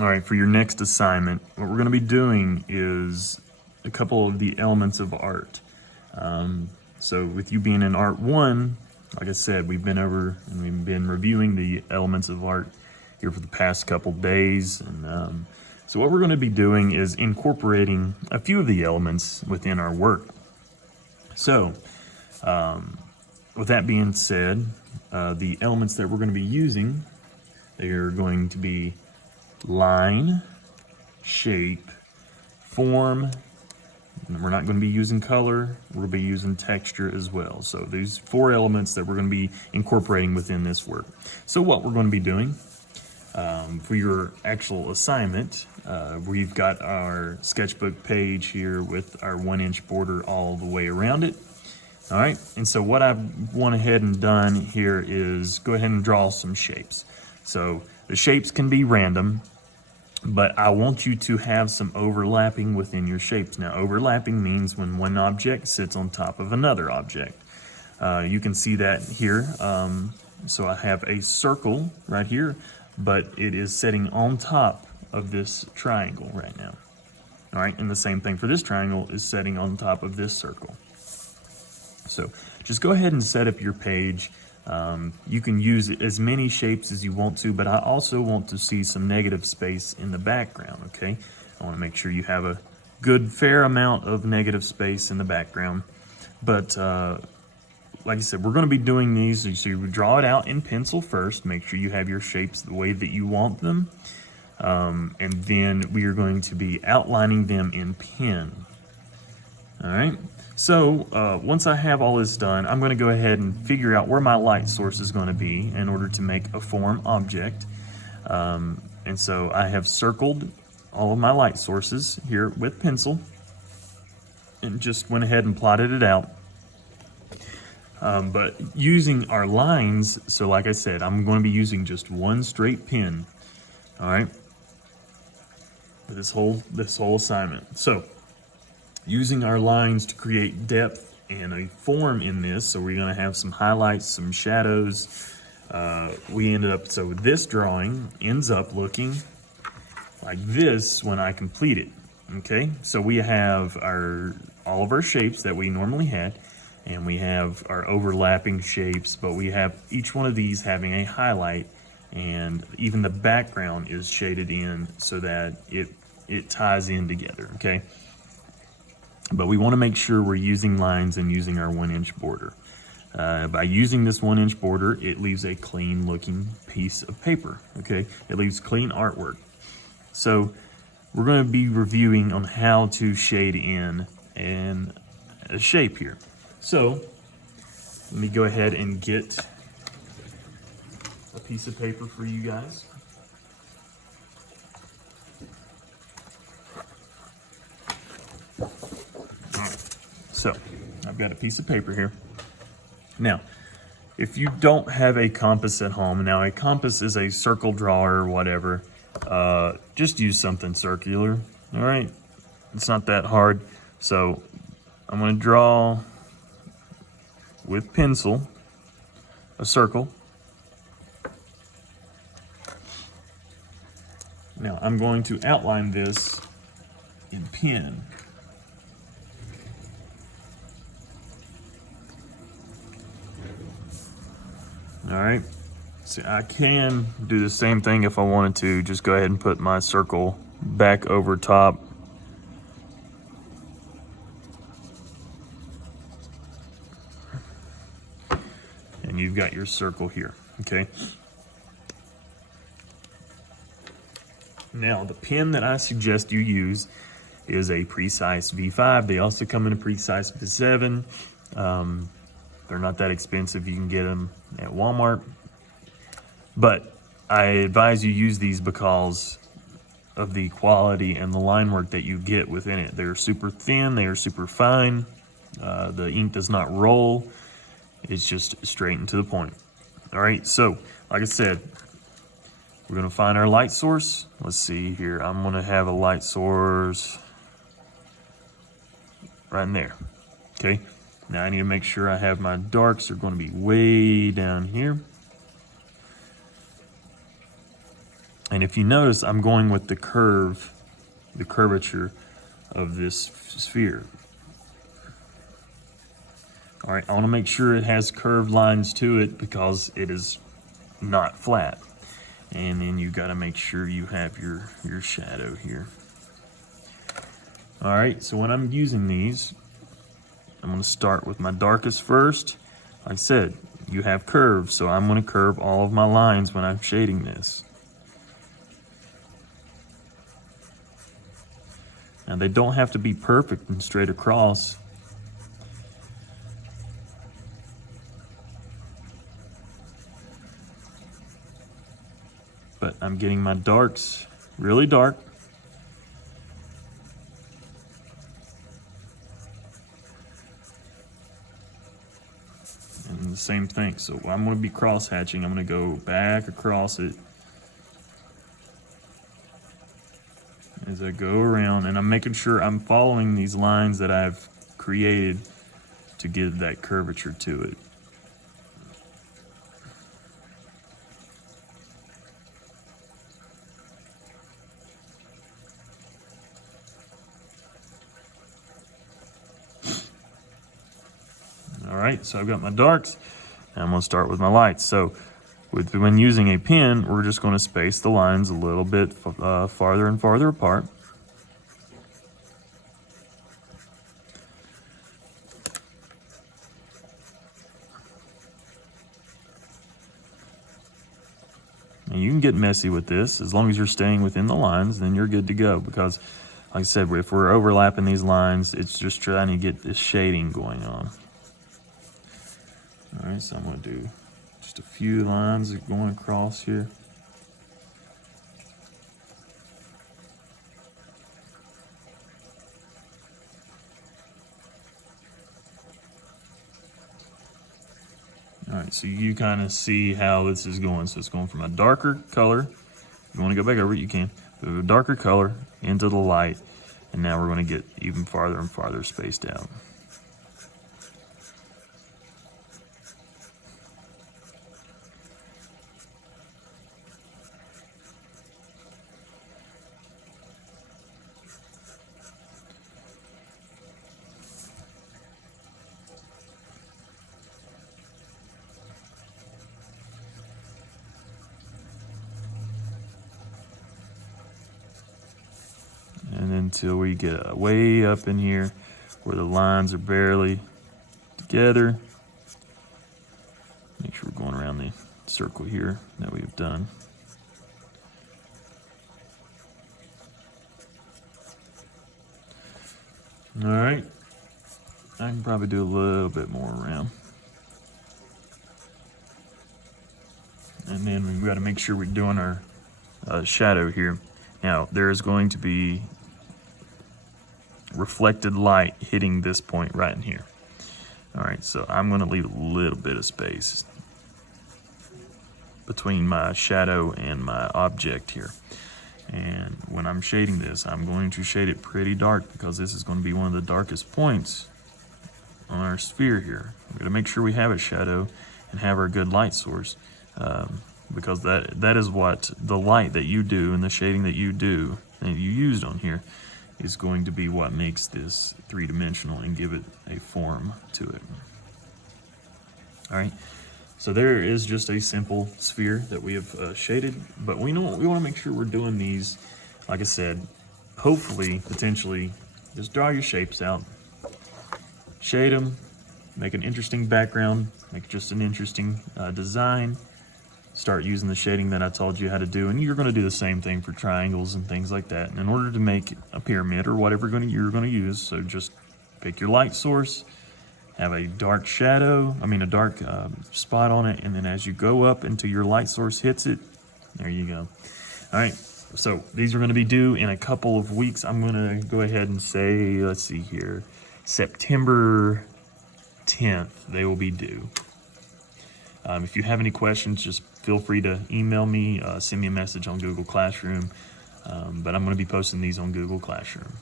All right, for your next assignment, what we're going to be doing is a couple of the elements of art. So with you being in Art 1, like I said, we've been over and we've been reviewing the elements of art here for the past couple days. And so what we're going to be doing is incorporating a few of the elements within our work. So with that being said, the elements that we're going to be using, they are going to be line, shape, form. We're not going to be using color, we'll be using texture as well. So these 4 elements that we're going to be incorporating within this work. So what we're going to be doing for your actual assignment, we've got our sketchbook page here with our 1-inch border all the way around it. All right, and so what I've went ahead and done here is go ahead and draw some shapes. So the shapes can be random, but I want you to have some overlapping within your shapes. Now, overlapping means when one object sits on top of another object. You can see that here. So I have a circle right here, but it is sitting on top of this triangle right now. All right, and the same thing for this triangle is sitting on top of this circle. So just go ahead and set up your page. You can use as many shapes as you want to, but I also want to see some negative space in the background, okay? I want to make sure you have a good, fair amount of negative space in the background. But like I said, we're going to be doing these, so you draw it out in pencil first, make sure you have your shapes the way that you want them, and then we are going to be outlining them in pen. All right. So once I have all this done, I'm going to go ahead and figure out where my light source is going to be in order to make a form object. And so I have circled all of my light sources here with pencil and just went ahead and plotted it out. But using our lines, so like I said, I'm going to be using just one straight pen. All right. For this whole assignment. So using our lines to create depth and a form in this, so we're going to have some highlights, some shadows. So this drawing ends up looking like this when I complete it. Okay, so we have all of our shapes that we normally had, and we have our overlapping shapes, but we have each one of these having a highlight, and even the background is shaded in so that it ties in together. Okay. But we want to make sure we're using lines and using our 1-inch border. By using this 1-inch border, it leaves a clean looking piece of paper, okay? It leaves clean artwork. So we're going to be reviewing on how to shade in a shape here. So let me go ahead and get a piece of paper for you guys. So I've got a piece of paper here. Now, if you don't have a compass at home, now a compass is a circle drawer or whatever, just use something circular, all right? It's not that hard. So I'm going to draw with pencil a circle. Now I'm going to outline this in pen. All right, so I can do the same thing if I wanted to. Just go ahead and put my circle back over top. And you've got your circle here, okay? Now, the pen that I suggest you use is a Precise V5. They also come in a Precise V7. They're not that expensive. You can get them at Walmart. But I advise you use these because of the quality and the line work that you get within it. They're super thin. They are super fine. The ink does not roll. It's just straight and to the point. All right, so like I said, we're going to find our light source. Let's see here. I'm going to have a light source right in there. Okay. Now I need to make sure I have my darks are going to be way down here. And if you notice, I'm going with the curvature of this sphere. All right, I want to make sure it has curved lines to it because it is not flat. And then you got to make sure you have your shadow here. All right, so when I'm using these, I'm going to start with my darkest first. Like I said, you have curves, so I'm going to curve all of my lines when I'm shading this. Now they don't have to be perfect and straight across. But I'm getting my darks really dark. And the same thing. So I'm going to be cross hatching. I'm going to go back across it as I go around, and I'm making sure I'm following these lines that I've created to give that curvature to it. All right, so I've got my darks, and I'm going to start with my lights. So when using a pen, we're just going to space the lines a little bit farther and farther apart. And you can get messy with this. As long as you're staying within the lines, then you're good to go. Because, like I said, if we're overlapping these lines, it's just trying to get this shading going on. All right, so I'm going to do just a few lines going across here. All right, so you kind of see how this is going. So it's going from a darker color. If you want to go back over it, you can. A darker color into the light, and now we're going to get even farther and farther spaced out. And until we get way up in here where the lines are barely together. Make sure we're going around the circle here that we've done. All right, I can probably do a little bit more around. And then we've got to make sure we're doing our shadow here. Now, there is going to be reflected light hitting this point right in here. All right, so I'm going to leave a little bit of space between my shadow and my object here. And when I'm shading this, I'm going to shade it pretty dark because this is going to be one of the darkest points on our sphere here. We're going to make sure we have a shadow and have our good light source, because that is what the light that you do and the shading that you do and you used on here is going to be what makes this three-dimensional and give it a form to it. All right, so there is just a simple sphere that we have shaded, but we want to make sure we're doing these, like I said, hopefully, potentially, just draw your shapes out, shade them, make an interesting background, make just an interesting design, start using the shading that I told you how to do, and you're going to do the same thing for triangles and things like that. And in order to make a pyramid or whatever you're going to use, so just pick your light source, have a dark shadow, a dark spot on it, and then as you go up until your light source hits it, there you go. All right, so these are going to be due in a couple of weeks. I'm going to go ahead and say, let's see here, September 10th, they will be due. If you have any questions, just feel free to email me, send me a message on Google Classroom, but I'm going to be posting these on Google Classroom.